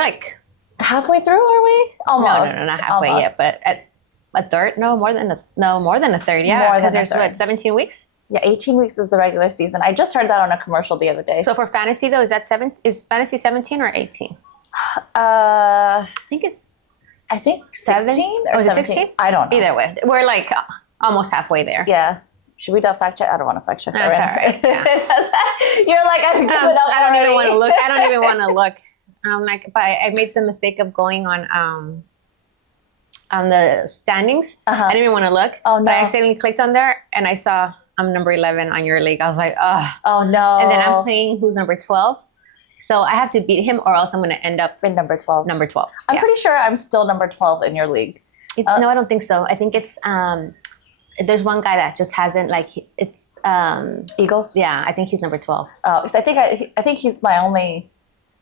like halfway through, are we? Almost. No, not halfway yet, but at a third. No, more than a third. Yeah, because there's what 17 weeks. Yeah, 18 weeks is the regular season. I just heard that on a commercial the other day. So for fantasy though, is fantasy 17 or 18? I think it's 16 or 16? I don't know. Either way, we're like almost halfway there. Yeah. Should we fact check? I don't want to fact check that. That's all right. Yeah. You're like, I've given up. I don't even want to look. I don't even want to look. I'm like, but I made some mistake of going on the standings. I didn't even want to look. Oh no! But I accidentally clicked on there and I saw I'm number 11 on your league. I was like, oh no! And then I'm playing who's number 12. So I have to beat him, or else I'm going to end up in number 12. Number 12. I'm pretty sure I'm still number 12 in your league. No, I don't think so. I think it's there's one guy that just hasn't it's Eagles. Yeah, I think he's number 12. Oh, because I think he's my only.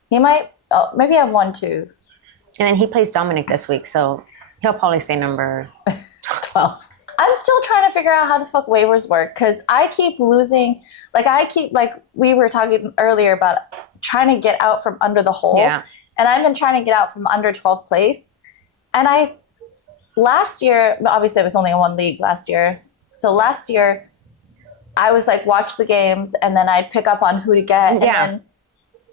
He might. Oh, maybe I have one too. And then he plays Dominic this week, so he'll probably stay number 12. I'm still trying to figure out how the fuck waivers work because I keep losing. Like we were talking earlier about trying to get out from under the hole. Yeah. And I've been trying to get out from under 12th place. And last year, obviously I was only in one league last year. So last year I was like, watch the games and then I'd pick up on who to get. And then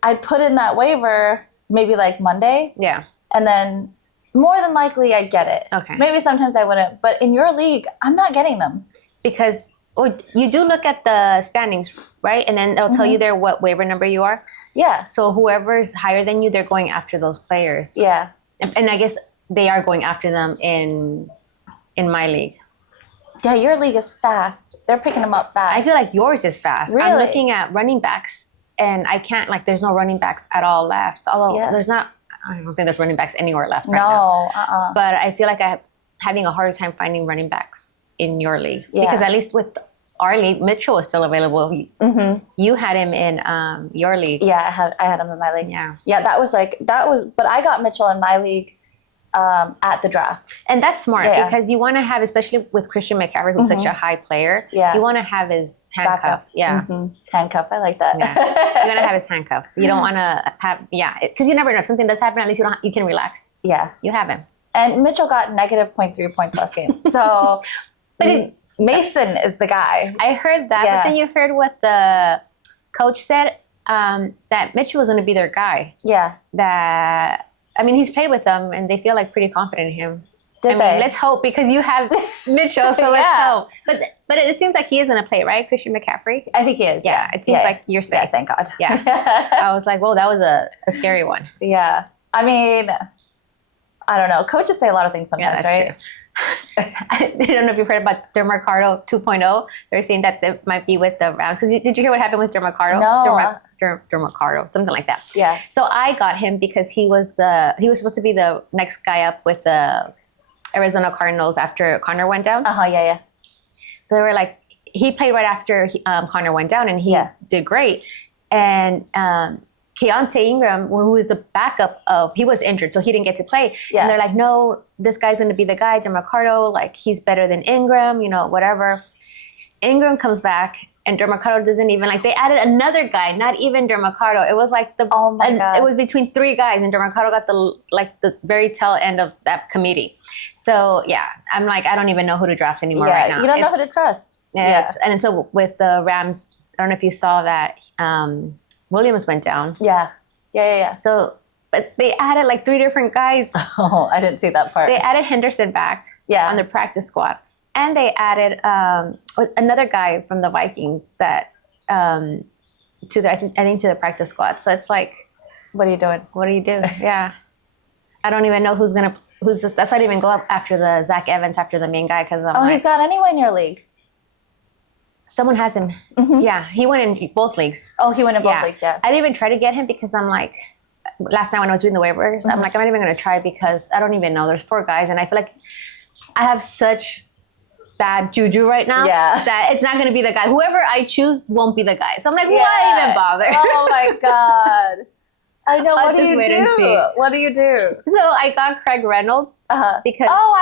I'd put in that waiver maybe like Monday. Yeah. And then more than likely I'd get it. Okay. Maybe sometimes I wouldn't. But in your league, I'm not getting them. Because you do look at the standings, right? And then they'll tell you there what waiver number you are. Yeah. So whoever's higher than you, they're going after those players. Yeah. And I guess they are going after them in my league. Yeah, your league is fast. They're picking them up fast. I feel like yours is fast. Really? I'm looking at running backs, and I can't, there's no running backs at all left. Although there's not, I don't think there's running backs anywhere left right now. No, But I feel like I'm having a harder time finding running backs in your league. Yeah. Because at least with our league, Mitchell is still available. You had him in your league. Yeah, I had him in my league. Yeah. Yeah, but I got Mitchell in my league at the draft. And that's smart because you want to have, especially with Christian McCaffrey, who's such a high player, you want to have his handcuff. Backup. Yeah. Handcuff, I like that. Yeah. You want to have his handcuff. You don't want to have, because you never know. If something does happen, at least you can relax. Yeah. You have him. And Mitchell got negative 0.3 points last game. So Mason is the guy. I heard that, but then you heard what the coach said, that Mitchell was going to be their guy. Yeah. He's played with them, and they feel like pretty confident in him. Did they? Let's hope, because you have Mitchell, so let's hope. But it seems like he is going to play, right? Christian McCaffrey? I think he is. Yeah, it seems like you're safe. Yeah, thank God. Yeah. I was like, whoa, that was a scary one. Yeah. I mean, I don't know. Coaches say a lot of things sometimes, right? True. I don't know if you've heard about Dermarcado 2.0. They're saying that it might be with the Rams. Because did you hear what happened with Dermarcado? No. Dermarcado, something like that. Yeah. So I got him because he was supposed to be the next guy up with the Arizona Cardinals after Connor went down. Yeah. So they were like, he played right after Connor went down, and he did great. And Keontae Ingram, who was the backup he was injured, so he didn't get to play. Yeah. And they're like, no, this guy's going to be the guy, Dermarcado, he's better than Ingram, whatever. Ingram comes back, and Dermarcado doesn't even, they added another guy, not even Dermarcado. It was God. It was between three guys, and Dermarcado got the very tail end of that committee. So, yeah, I'm like, I don't even know who to draft anymore right now. You don't know who to trust. And so with the Rams, I don't know if you saw that, Williams went down. Yeah. So, but they added 3 different guys. Oh, I didn't see that part. They added Henderson back on the practice squad. And they added another guy from the Vikings that to the practice squad. So it's like, what are you doing? What do you do? Yeah. I don't even know who's this. That's why I didn't even go up after the Zach Evans, after the main guy. Because he's got anyone in your league? Someone has him. Yeah, he went in both leagues. Oh, he went in both leagues, yeah. I didn't even try to get him because I'm like, last night when I was doing the waivers, I'm like, I'm not even going to try because I don't even know. There's 4 guys, and I feel like I have such bad juju right now that it's not going to be the guy. Whoever I choose won't be the guy. So I'm like, why even bother? Oh, my God. I know. What do you do? What do you do? So I got Craig Reynolds because... Oh,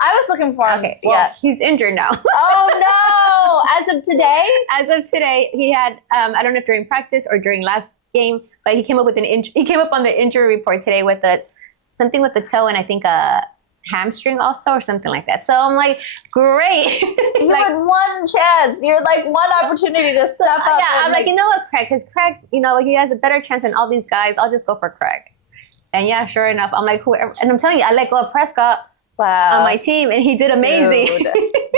I was looking for him. Okay, well, he's injured now. Oh no! As of today? As of today, he had I don't know if during practice or during last game, but he came up with he came up on the injury report today with something with the toe and I think a hamstring also or something like that. So I'm like, great. You had one chance. You're like one opportunity to step up. Yeah, I'm like, you know what, Craig? Because Craig's, he has a better chance than all these guys. I'll just go for Craig. And yeah, sure enough, I'm like, whoever. And I'm telling you, I let go of Prescott on my team, and he did amazing.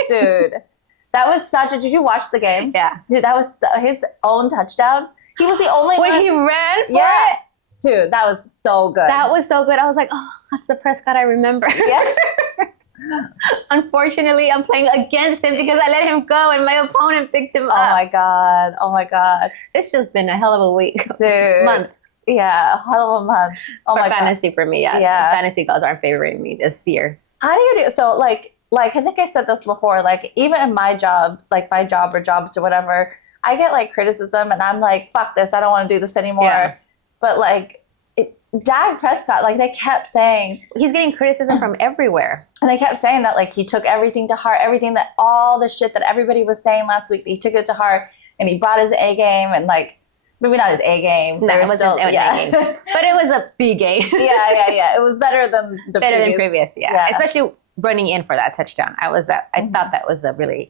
Dude. That was did you watch the game? Yeah. Dude, that was his own touchdown. He was the only one. When he ran for it? Dude, that was so good. That was so good. I was like, oh, that's the Prescott I remember. Yeah. Unfortunately, I'm playing against him because I let him go and my opponent picked him up. Oh my God. It's just been a hell of a week. Dude. Month. Yeah, a hell of a month. Oh my God. For fantasy for me, yeah. The fantasy gods aren't favoring me this year. How do you do so like I think I said this before, like even in my job, like my job or jobs or whatever, I get like criticism and I'm like, fuck this, I don't want to do this anymore. Yeah. But like Dak Prescott, like they kept saying he's getting criticism from everywhere. And they kept saying that like he took everything to heart, all the shit that everybody was saying last week, he took it to heart and he brought his A game and like maybe not his A game. No, it wasn't A game. But it was a B game. Yeah. It was better than than previous, yeah. Especially running in for that touchdown. I thought that was a really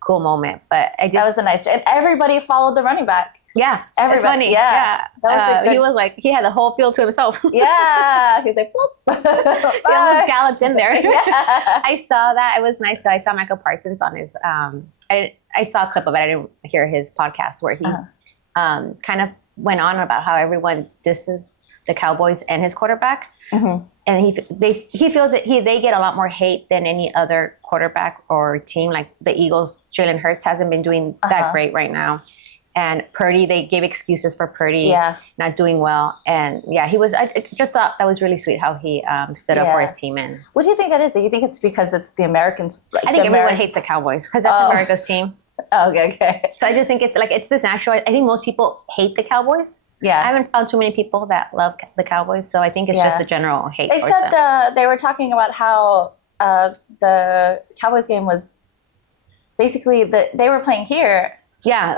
cool moment. But that was a nice, and everybody followed the running back. Yeah, everybody. It's funny. Yeah. That was he was like, he had the whole field to himself. Yeah. He was like, boop. He almost galloped in there. Yeah. I saw that. It was nice. So I saw Michael Parsons on his, I saw a clip of it. I didn't hear his podcast where he kind of went on about how everyone disses the Cowboys and his quarterback. Mm-hmm. And he feels that they get a lot more hate than any other quarterback or team. Like the Eagles, Jalen Hurts hasn't been doing that great right now. And Purdy, they gave excuses for Purdy not doing well. And I just thought that was really sweet how he stood up for his team. And what do you think that is? Do you think it's because it's the Americans? Like I think everyone hates the Cowboys because that's America's team. Okay. So I just think it's this natural. I think most people hate the Cowboys. Yeah. I haven't found too many people that love the Cowboys. So I think it's just a general hate. Except they were talking about how the Cowboys game was basically they were playing here. Yeah,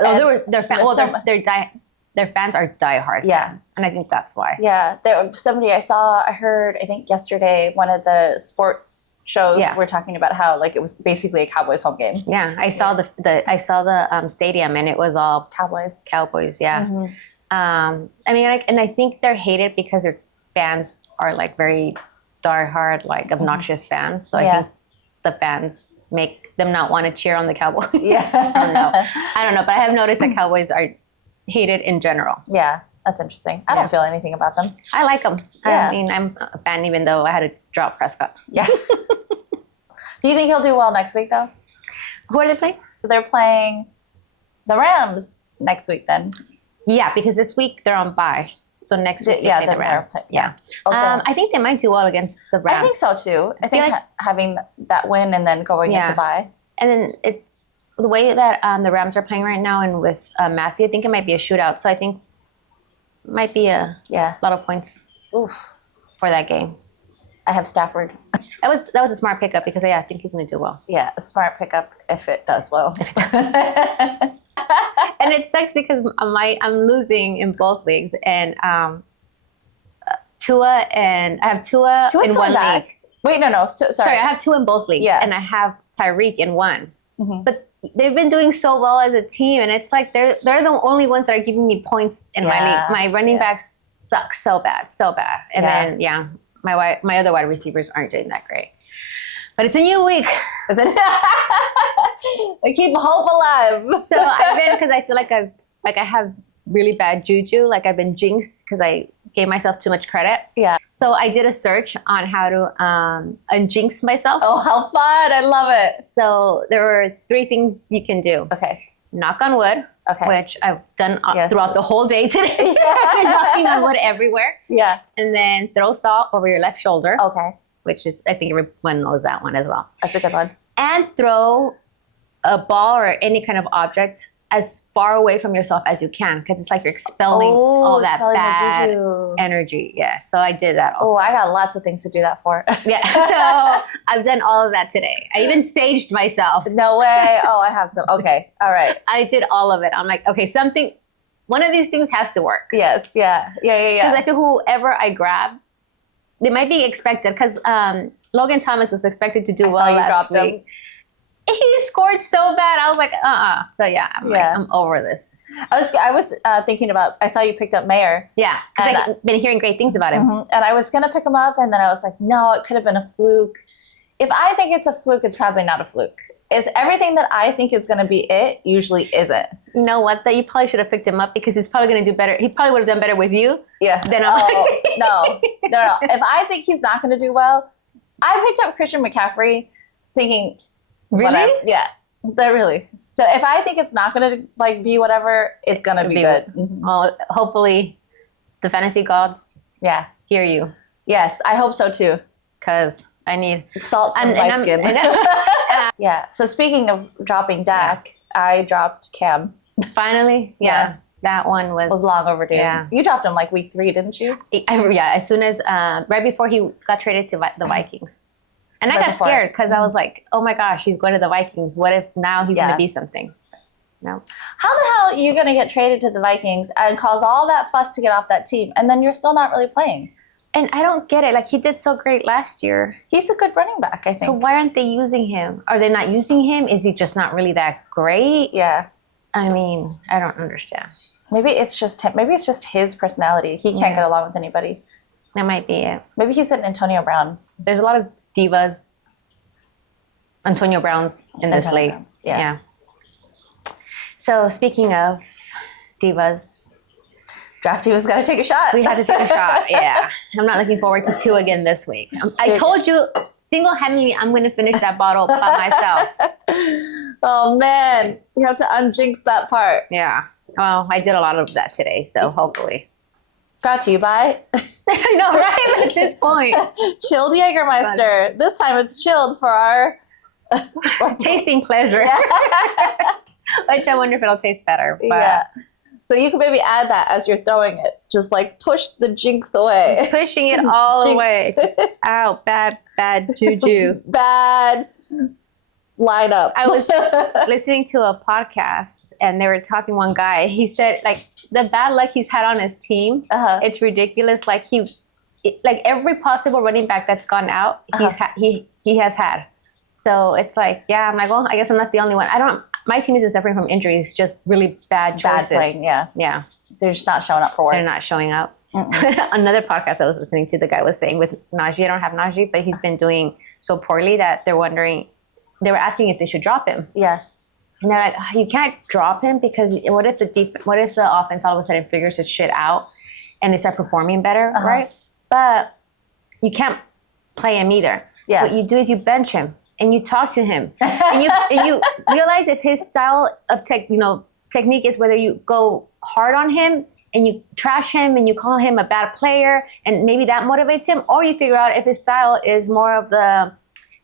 their fans are diehard fans, and I think that's why. Yeah, I heard, I think yesterday, one of the sports shows were talking about how like it was basically a Cowboys home game. Yeah, I saw the stadium, and it was all Cowboys. Yeah. Mm-hmm. I mean, and I think they're hated because their fans are like very diehard, like obnoxious fans. So I think the fans make them not want to cheer on the Cowboys. Yeah. I don't know, but I have noticed that Cowboys are hated in general. Yeah, that's interesting. I don't feel anything about them. I like them. Yeah. I mean, I'm a fan even though I had to drop Prescott. Yeah. Do you think he'll do well next week, though? Who are they playing? They're playing the Rams next week, then. Yeah, because this week they're on bye. So next week they play the Rams. Yeah. Also, I think they might do well against the Rams. I think so, too. I think having that win and then going into bye. And then it's the way that the Rams are playing right now and with Matthew, I think it might be a shootout. So I think it might be a lot of points for that game. I have Stafford. That was a smart pickup because I think he's going to do well. Yeah, a smart pickup if it does well. And it sucks because I'm losing in both leagues, and Tua in one league. Wait, no. Sorry, I have Tua in both leagues, and I have Tyreek in one. Mm-hmm. But they've been doing so well as a team, and it's like they're the only ones that are giving me points in my league. My running backs suck so bad, and then my other wide receivers aren't doing that great. But it's a new week. Isn't it? They keep hope alive. So I've been, because I feel like I have really bad juju. Like I've been jinxed because I gave myself too much credit. Yeah. So I did a search on how to unjinx myself. Oh, how fun. I love it. So there were 3 things you can do. Okay. Knock on wood. Okay. Which I've done throughout the whole day today. Knocking on wood everywhere. Yeah. And then throw salt over your left shoulder. Okay. Which is, I think everyone knows that one as well. That's a good one. And throw a ball or any kind of object as far away from yourself as you can, because it's like you're expelling all that bad energy. Yeah, so I did that also. Oh, I got lots of things to do that for. Yeah, so I've done all of that today. I even saged myself. No way. Oh, I have some. Okay, all right. I did all of it. I'm like, okay, one of these things has to work. Yes, yeah. Because I feel whoever I grab, they might be expected, because Logan Thomas was expected to do well last week. He scored so bad. I was like, So yeah, I'm over this. I was thinking about, I saw you picked up Mayer. Yeah, because I've been hearing great things about him. Mm-hmm. And I was going to pick him up, and then I was like, no, it could have been a fluke. If I think it's a fluke, it's probably not a fluke. It's everything that I think is going to be it usually isn't. You know what? That you probably should have picked him up, because he's probably going to do better. He probably would have done better with you. Yeah. Than on my team. No. If I think he's not going to do well, I picked up Christian McCaffrey thinking, really? Yeah. Really. So if I think it's not going to like be whatever, it's going to be good. Well, hopefully the fantasy gods hear you. Yes, I hope so too. Because I need salt from my skin. Yeah. So speaking of dropping Dak, I dropped Cam. Finally? Yeah. That one was long overdue. Yeah. You dropped him like week 3, didn't you? Yeah. As soon as, right before he got traded to the Vikings. And I got scared, because I was like, oh my gosh, he's going to the Vikings. What if now he's going to be something? No. How the hell are you going to get traded to the Vikings and cause all that fuss to get off that team, and then you're still not really playing? And I don't get it. Like, he did so great last year. He's a good running back, I think. So why aren't they using him? Are they not using him? Is he just not really that great? Yeah. I mean, I don't understand. Maybe it's just him. Maybe it's just his personality. He can't get along with anybody. That might be it. Maybe he's an Antonio Brown. There's a lot of divas, Antonio Browns in this league. Yeah. So speaking of divas, Drafty was got to take a shot. We had to take a shot. Yeah. I'm not looking forward to 2 again this week. I told you single-handedly I'm going to finish that bottle by myself. Oh, man. You have to unjinx that part. Yeah. Well, I did a lot of that today, so hopefully. Brought to you by... I know, right? At this point. Chilled Jägermeister. This time it's chilled for our... tasting pleasure. Yeah. Which I wonder if it'll taste better. But. Yeah. So you can maybe add that as you're throwing it. Just like push the jinx away. Pushing it all away. Just out. Bad juju. Bad lineup. I was listening to a podcast, and they were talking, one guy, he said like the bad luck he's had on his team, it's ridiculous. Like like every possible running back that's gone out, he has had. So it's like, yeah, I'm like, well, I guess I'm not the only one. My team isn't suffering from injuries, just really bad choices. Bad playing, yeah. Yeah. They're just not showing up for work. They're not showing up. Another podcast I was listening to, the guy was saying with Najee, I don't have Najee, but he's been doing so poorly that they were asking if they should drop him. Yeah. And they're like, you can't drop him, because what if the offense all of a sudden figures its shit out and they start performing better, right? But you can't play him either. Yeah. What you do is you bench him. And you talk to him, and you realize if his style of technique is whether you go hard on him and you trash him and you call him a bad player, and maybe that motivates him, or you figure out if his style is more of the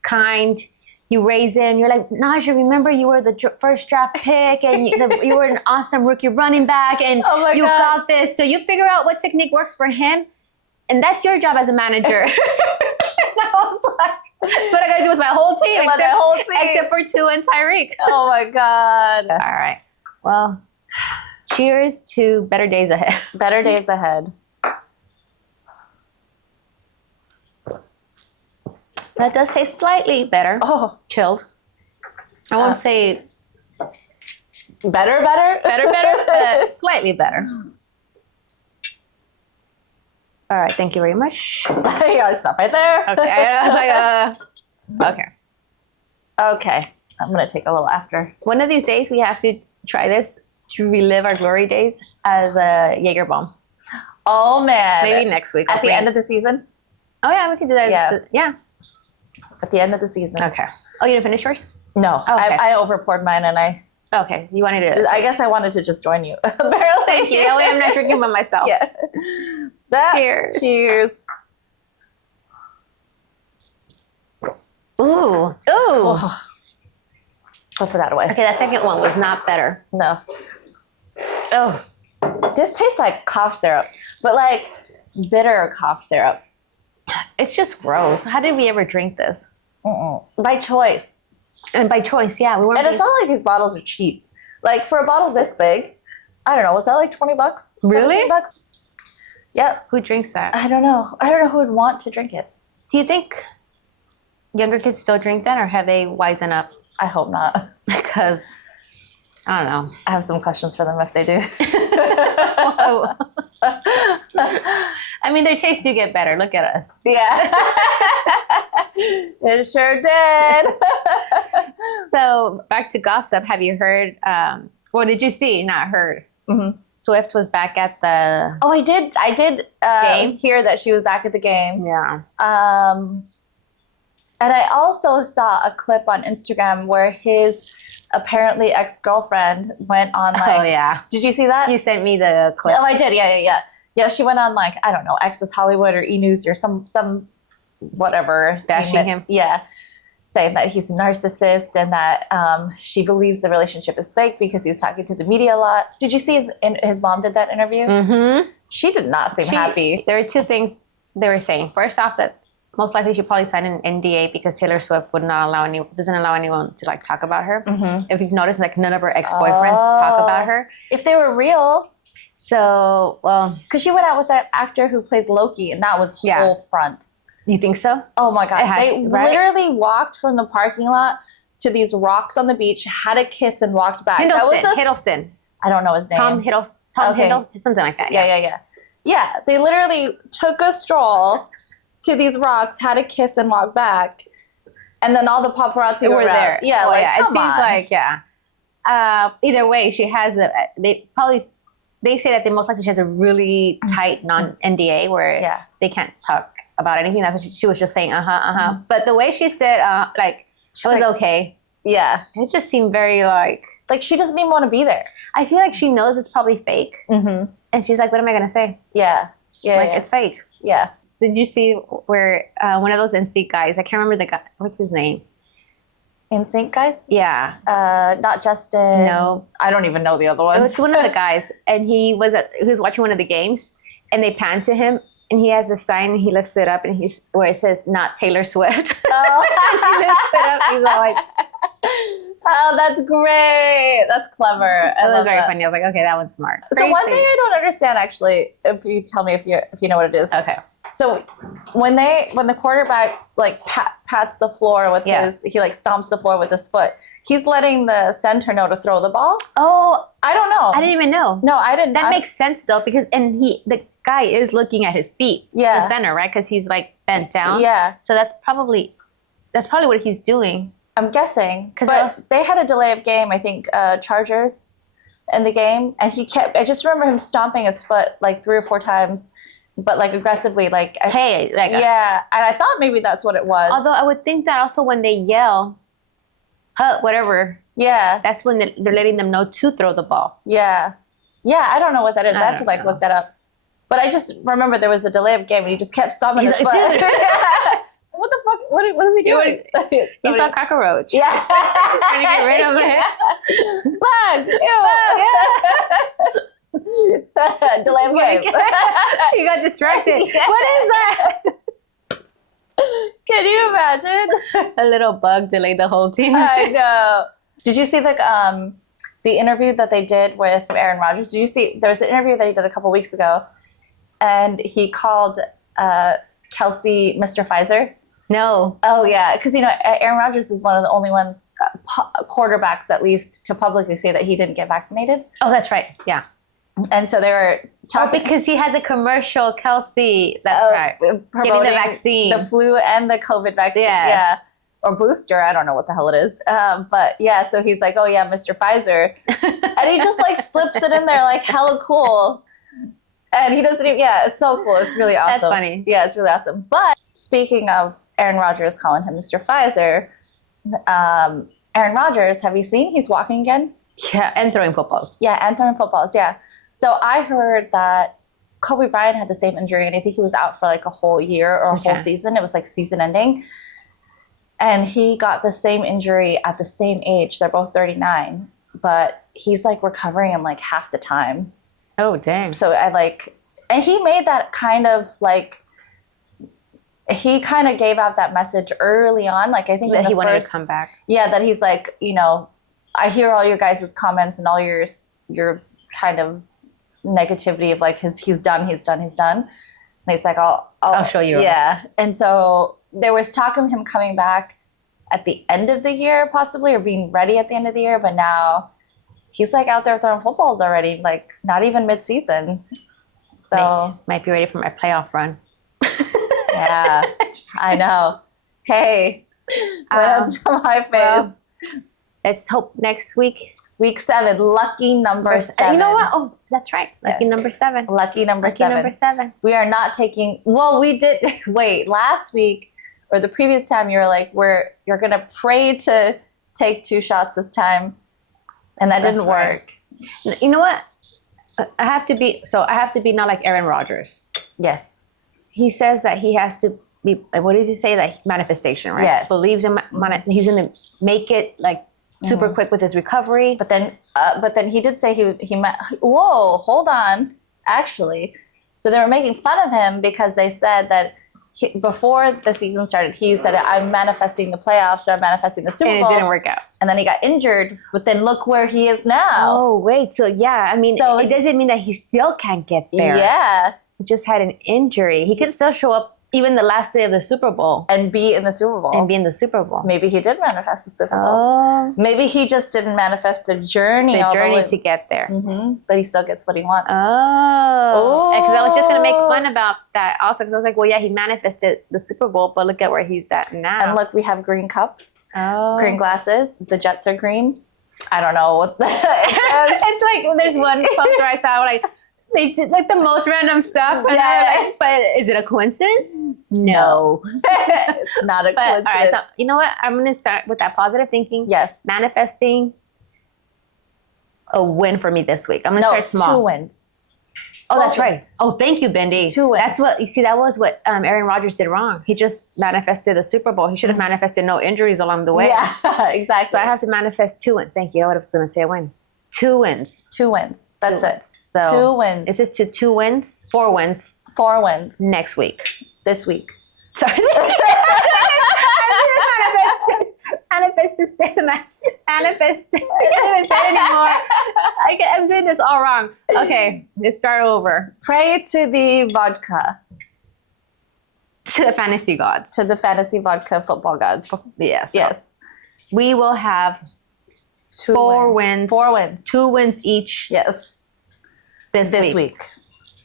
kind, you raise him. You're like, Najee, remember you were the first draft pick, and you were an awesome rookie running back, and you got this. So you figure out what technique works for him, and that's your job as a manager. And I was like, that's what I gotta do with my whole team, except for 2 and Tyreek. Oh my God. All right. Well, cheers to better days ahead. Better days ahead. That does taste slightly better. Oh. Chilled. I won't say better, but slightly better. All right, thank you very much. You're like, stop right there. Okay, I was like, okay. Okay, I'm going to take a little after. One of these days, we have to try this to relive our glory days as a Jaeger bomb. Oh, man. Maybe next week. At the end of the season? Oh, yeah, we can do that. Yeah. At the end of the season. Okay. Oh, you didn't finish yours? No. Oh, okay. I over-poured mine, and I... Okay, you wanted to... I guess I wanted to just join you. Apparently. Thank you. That way I'm not drinking by myself. Yeah. Cheers. Cheers. Ooh. Oh. I'll put that away. Okay, that second one was not better. No. Oh, This tastes like cough syrup, but like bitter cough syrup. it's just gross. How did we ever drink this? By choice. And by choice, yeah. We weren't. And it's not like these bottles are cheap. Like for a bottle this big, I don't know, was that like $20? Really? $17? Yep. Who drinks that? I don't know. I don't know who would want to drink it. Do you think younger kids still drink that, or have they wisened up? I hope not. Because I don't know. I have some questions for them if they do. I mean, their tastes do get better. Look at us. Yeah. It sure did. So back to gossip. Have you heard? Well, did you see? Not heard. Mm-hmm. Swift was back at the. Oh, I did Game? hear that she was back at the game. Yeah. And I also saw a clip on Instagram where his apparently ex-girlfriend went on like. Oh yeah. Did you see that? You sent me the clip. Oh, I did. Yeah. Yeah, she went on like, I don't know, Access Hollywood or E! News or some whatever. Bashing him. Yeah. Saying that he's a narcissist and that she believes the relationship is fake because he's talking to the media a lot. Did you see his mom did that interview? Mm-hmm. She did not seem happy. There were two things they were saying. First off, that most likely she probably signed an NDA because Taylor Swift doesn't allow anyone to like talk about her. Mm-hmm. If you've noticed, like none of her ex-boyfriends talk about her. If they were real. So, well, because she went out with that actor who plays Loki, and that was whole front. You think so? Oh my God. They right? literally walked from the parking lot to these rocks on the beach, had a kiss, and walked back. Hiddleston. I don't know his name. Tom Hiddleston, something like that. Yeah. Yeah, they literally took a stroll to these rocks, had a kiss, and walked back. And then all the paparazzi were there. Yeah, it seems like, either way, she has they say that they most likely she has a really tight non-NDA where they can't talk about anything. That's what she was just saying, Mm-hmm. But the way she said, it was okay. Yeah. It just seemed very like she doesn't even want to be there. I feel like she knows it's probably fake. Mm-hmm. And she's like, what am I going to say? Yeah. It's fake. Yeah. Did you see where one of those NSYNC guys, I can't remember the guy, what's his name? NSYNC guys? Yeah. Not Justin. No. I don't even know the other ones. It was one of the guys, and he was watching one of the games, and they pan to him, and he has a sign, and he lifts it up, and where it says, not Taylor Swift. Oh. He lifts it up, he's all like... Oh, that's great. That's clever. It was very funny. I was like, okay, that one's smart. So one thing I don't understand, actually, if you tell me if you know what it is. Okay. So when the quarterback pats the floor with he stomps the floor with his foot, he's letting the center know to throw the ball. Oh, I don't know. I didn't even know. No, I didn't. That makes sense though, because the guy is looking at his feet. Yeah. The center, right? Because he's like bent down. Yeah. So that's probably what he's doing. I'm guessing. But they had a delay of game, I think, Chargers in the game. And I just remember him stomping his foot like 3 or 4 times, but like aggressively, like. Yeah. And I thought maybe that's what it was. Although I would think that also when they yell, whatever. Yeah. That's when they're letting them know to throw the ball. Yeah. Yeah. I don't know what that is. I have to look that up. But I just remember there was a delay of game and he just kept stomping his foot. What the fuck? What is he doing? He saw a cockroach. Yeah. He's trying to get rid of it. Bug! Ew! Delay of game. He got distracted. Yeah. What is that? Can you imagine? A little bug delayed the whole team. I know. Did you see the interview that they did with Aaron Rodgers? Did you see? There was an interview that he did a couple weeks ago, and he called Kelce Mr. Pfizer. No. Oh, yeah. Because, Aaron Rodgers is one of the only ones, quarterbacks at least, to publicly say that he didn't get vaccinated. Oh, that's right. Yeah. And so they were talking. Oh, because he has a commercial, Kelce. That's right. Promoting the vaccine. The flu and the COVID vaccine. Yes. Yeah. Or booster. I don't know what the hell it is. But yeah, so he's like, oh, yeah, Mr. Pfizer. And he just slips it in there like hella cool. And he doesn't even, it's so cool. It's really awesome. That's funny. Yeah, it's really awesome. But speaking of Aaron Rodgers calling him Mr. Pfizer, Aaron Rodgers, have you seen he's walking again? Yeah, and throwing footballs. Yeah, and throwing footballs, yeah. So I heard that Kobe Bryant had the same injury, and I think he was out for like a whole year or a whole season. It was like season ending. And he got the same injury at the same age. They're both 39, but he's like recovering in like half the time. Oh, dang. So and he made that kind of like, he kind of gave out that message early on. Like I think that he wanted to come back. Yeah, that he's like, you know, I hear all your guys' comments and all your kind of negativity of like he's done. And he's like, I'll show you. Yeah. And so there was talk of him coming back at the end of the year, possibly, or being ready at the end of the year. But now he's like out there throwing footballs already, like not even mid-season. So might be ready for my playoff run. Yeah, I know. Hey, went up to my face. Well, let's hope next week. Week 7, lucky number 7. You know what? Oh, that's right. Lucky number 7. Lucky number 7. We are not taking. Well, we did. Wait, last week or the previous time, you were like, you're gonna pray to take 2 shots this time, and that didn't work. You know what? I have to be not like Aaron Rodgers. Yes. He says that he has to be. What does he say? That manifestation, right? Yes. Believes in he's gonna make it like super quick with his recovery. But then he did say he met. Whoa, hold on. Actually, so they were making fun of him because they said that before the season started, he said, "I'm manifesting the playoffs, or I'm manifesting the Super Bowl." And it didn't work out. And then he got injured. But then look where he is now. Oh wait, so yeah, I mean, it doesn't mean that he still can't get there. Yeah. He just had an injury. He could still show up even the last day of the Super Bowl. And be in the Super Bowl. Maybe he did manifest the Super Bowl. Oh. Maybe he just didn't manifest the journey. To get there. Mm-hmm. But he still gets what he wants. Oh. Because I was just going to make fun about that also. Because I was like, well, yeah, he manifested the Super Bowl, but look at where he's at now. And look, we have green cups. Oh. Green glasses. The Jets are green. I don't know what it's like, there's one poster I saw like, they did like the most random stuff. And like, but is it a coincidence? No. It's not a coincidence. All right, so you know what? I'm going to start with that positive thinking. Yes. Manifesting a win for me this week. I'm going to start small. 2 wins. Oh, that's right. Oh, thank you, Bendy. 2 wins. That's what, you see, that was what Aaron Rodgers did wrong. He just manifested the Super Bowl. He should have manifested no injuries along the way. Yeah, exactly. So I have to manifest 2 wins. Thank you. I would have going to say a win. 2 wins. 2 wins. That's it. So 2 wins. Is this to 2 wins? 4 wins. 4 wins. Next week. This week. Sorry. Manifest to stay the match. Manifest. I can't even say it anymore. I'm doing this all wrong. Okay, let's start over. Pray to the vodka. To the fantasy gods. To the fantasy vodka football gods. Yes. Yes. We will have 4 wins. 4 wins. 2 wins each. Yes. This week.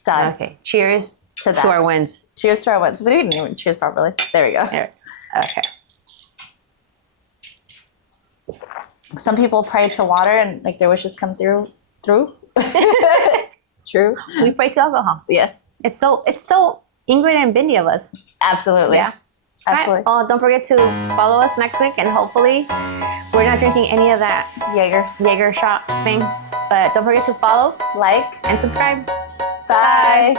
Done. Okay. Cheers to that. To our wins. Cheers to our wins. We didn't even cheers properly. There we go. Here. Okay. Some people pray to water and like their wishes come through. True. We pray to alcohol. Yes. It's so Ingrid and Bindi of us. Absolutely. Yeah. Absolutely. Right. Well, don't forget to follow us next week, and hopefully we're not drinking any of that Jaeger shot thing. But don't forget to follow, like, and subscribe. Bye.